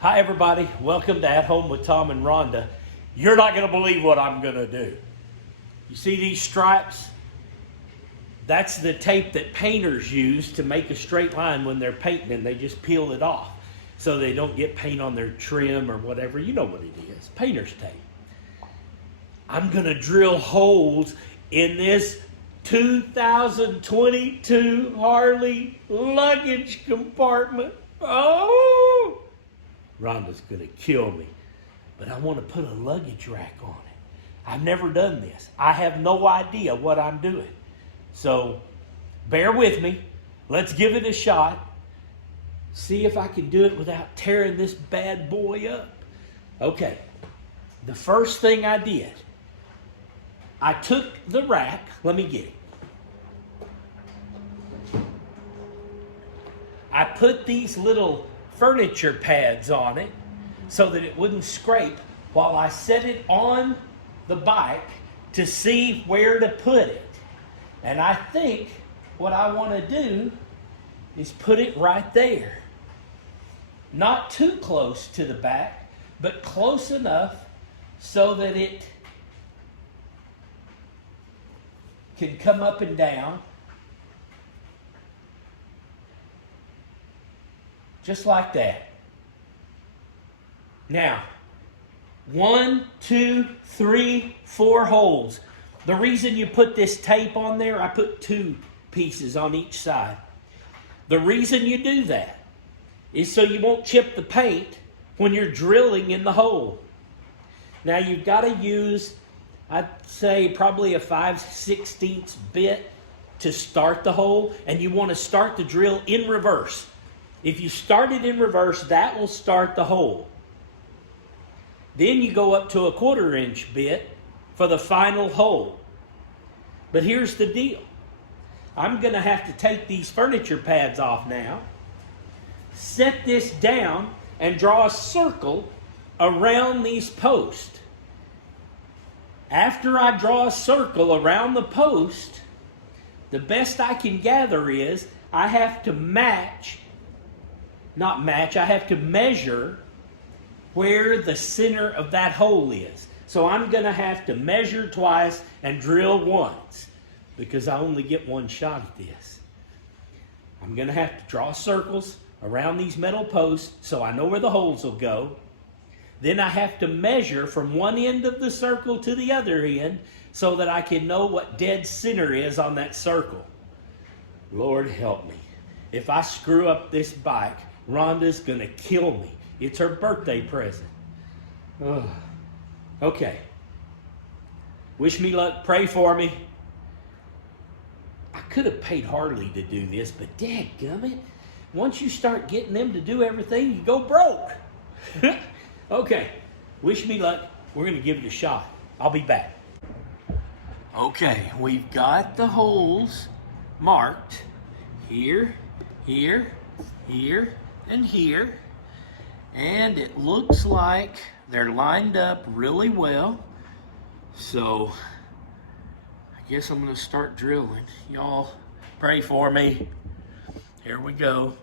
Hi everybody, welcome to At Home with Tom and Rhonda. You're not going to believe what I'm going to do. You see these stripes? That's the tape that painters use to make a straight line when they're painting, and they just peel it off so they don't get paint on their trim or whatever. You know what it is, painter's tape. I'm going to drill holes in this 2022 Harley luggage compartment. Oh! Rhonda's going to kill me. But I want to put a luggage rack on it. I've never done this. I have no idea what I'm doing. So bear with me. Let's give it a shot. See if I can do it without tearing this bad boy up. Okay. The first thing I did, I took the rack. Let me get it. I put these little furniture pads on it so that it wouldn't scrape while I set it on the bike to see where to put it. And I think what I want to do is put it right there. Not too close to the back, but close enough so that it can come up and down. Just like that. Now, 1, 2, 3, 4 holes. The reason you put this tape on there, I put 2 pieces on each side. The reason you do that is so you won't chip the paint when you're drilling in the hole. Now you've got to use, I'd say probably a 5/16 bit to start the hole, and you want to start the drill in reverse. If you start it in reverse, that will start the hole. Then you go up to a 1/4 inch bit for the final hole. But here's the deal. I'm going to have to take these furniture pads off now, set this down, and draw a circle around these posts. After I draw a circle around the post, the best I can gather is I have to I have to measure where the center of that hole is. So I'm going to have to measure twice and drill once because I only get one shot at this. I'm going to have to draw circles around these metal posts so I know where the holes will go. Then I have to measure from one end of the circle to the other end so that I can know what dead center is on that circle. Lord help me. If I screw up this bike, Rhonda's going to kill me. It's her birthday present. Ugh. Okay. Wish me luck. Pray for me. I could have paid Harley to do this, but dadgummit, once you start getting them to do everything, you go broke. Okay. Wish me luck. We're going to give it a shot. I'll be back. Okay. We've got the holes marked here, here, here, and here, and it looks like they're lined up really well. So I guess I'm going to start drilling. Y'all pray for me. Here we go.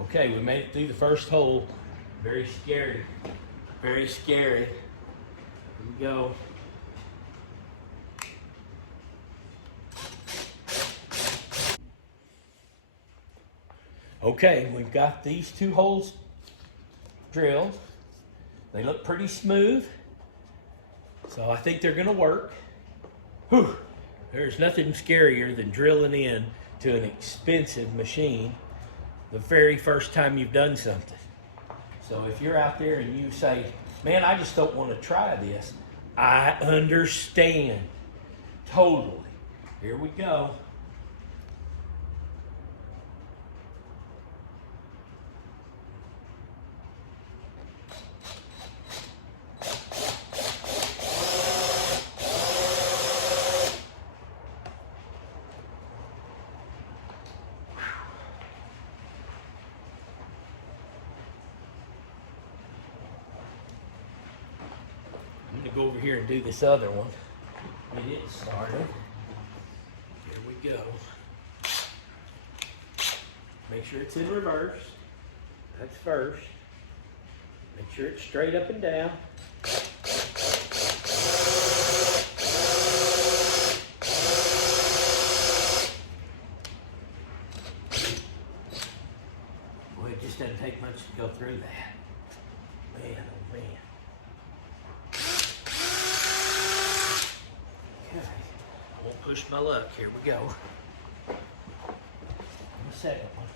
Okay, we made it through the first hole. Very scary. Very scary. Here we go. Okay, we've got these 2 holes drilled. They look pretty smooth. So I think they're going to work. Whew. There's nothing scarier than drilling in to an expensive machine the very first time you've done something. So if you're out there and you say, man, I just don't want to try this, I understand totally. Here we go. I'm going to go over here and do this other one. Get it started. Here we go. Make sure it's in reverse. That's first. Make sure it's straight up and down. Boy, it just doesn't take much to go through that. Man, oh man. Okay, I won't push my luck. Here we go. The second one.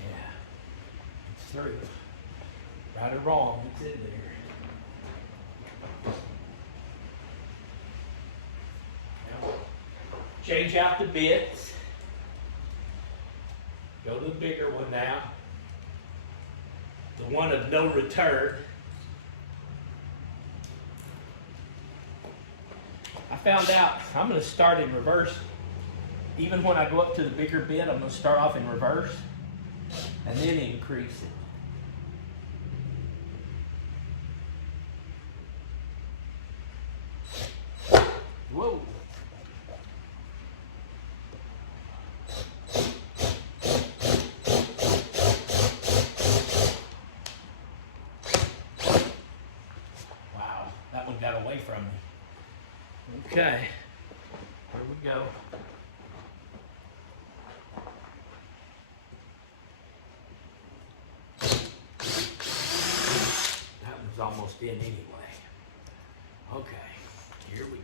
Yeah, it's through. Right or wrong, it's in there. Now, change out the bits. Go to the bigger one now. The one of no return. I found out I'm going to start in reverse. Even when I go up to the bigger bit, I'm going to start off in reverse and then increase it. Whoa. Got away from me. Okay, here we go. That one's almost in anyway. Okay, here we go.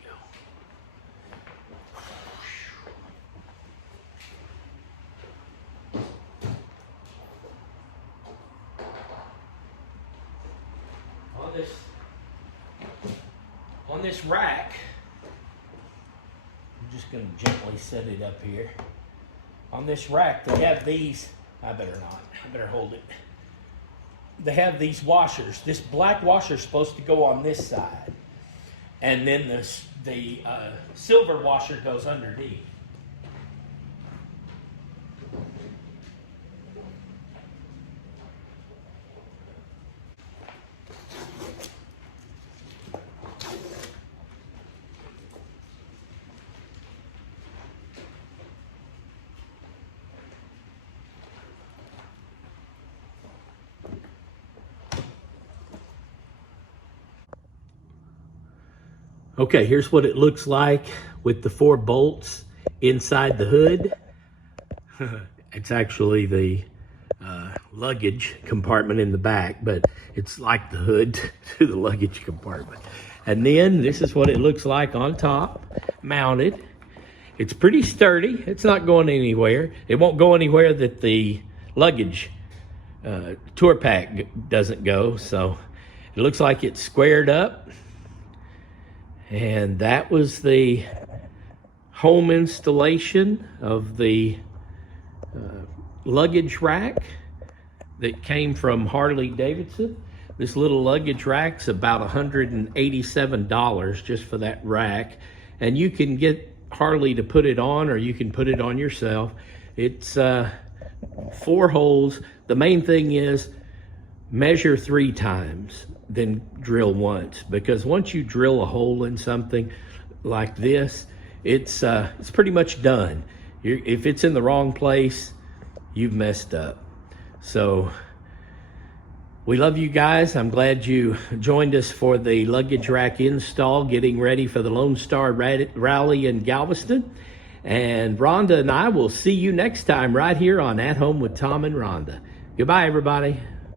On this rack, I'm just going to gently set it up here. On this rack, they have these. I better not. I better hold it. They have these washers. This black washer is supposed to go on this side, and then the silver washer goes underneath. Okay, here's what it looks like with the 4 bolts inside the hood. It's actually the luggage compartment in the back, but it's like the hood to the luggage compartment. And then this is what it looks like on top, mounted. It's pretty sturdy. It's not going anywhere. It won't go anywhere that the luggage tour pack doesn't go. So it looks like it's squared up. And that was the home installation of the luggage rack that came from Harley Davidson. This little luggage rack's about $187 just for that rack. And you can get Harley to put it on, or you can put it on yourself. It's 4 holes. The main thing is measure 3 times, then drill once. Because once you drill a hole in something like this, it's pretty much done. If it's in the wrong place, you've messed up. So we love you guys. I'm glad you joined us for the luggage rack install, getting ready for the Lone Star Rally in Galveston. And Rhonda and I will see you next time right here on At Home with Tom and Rhonda. Goodbye, everybody.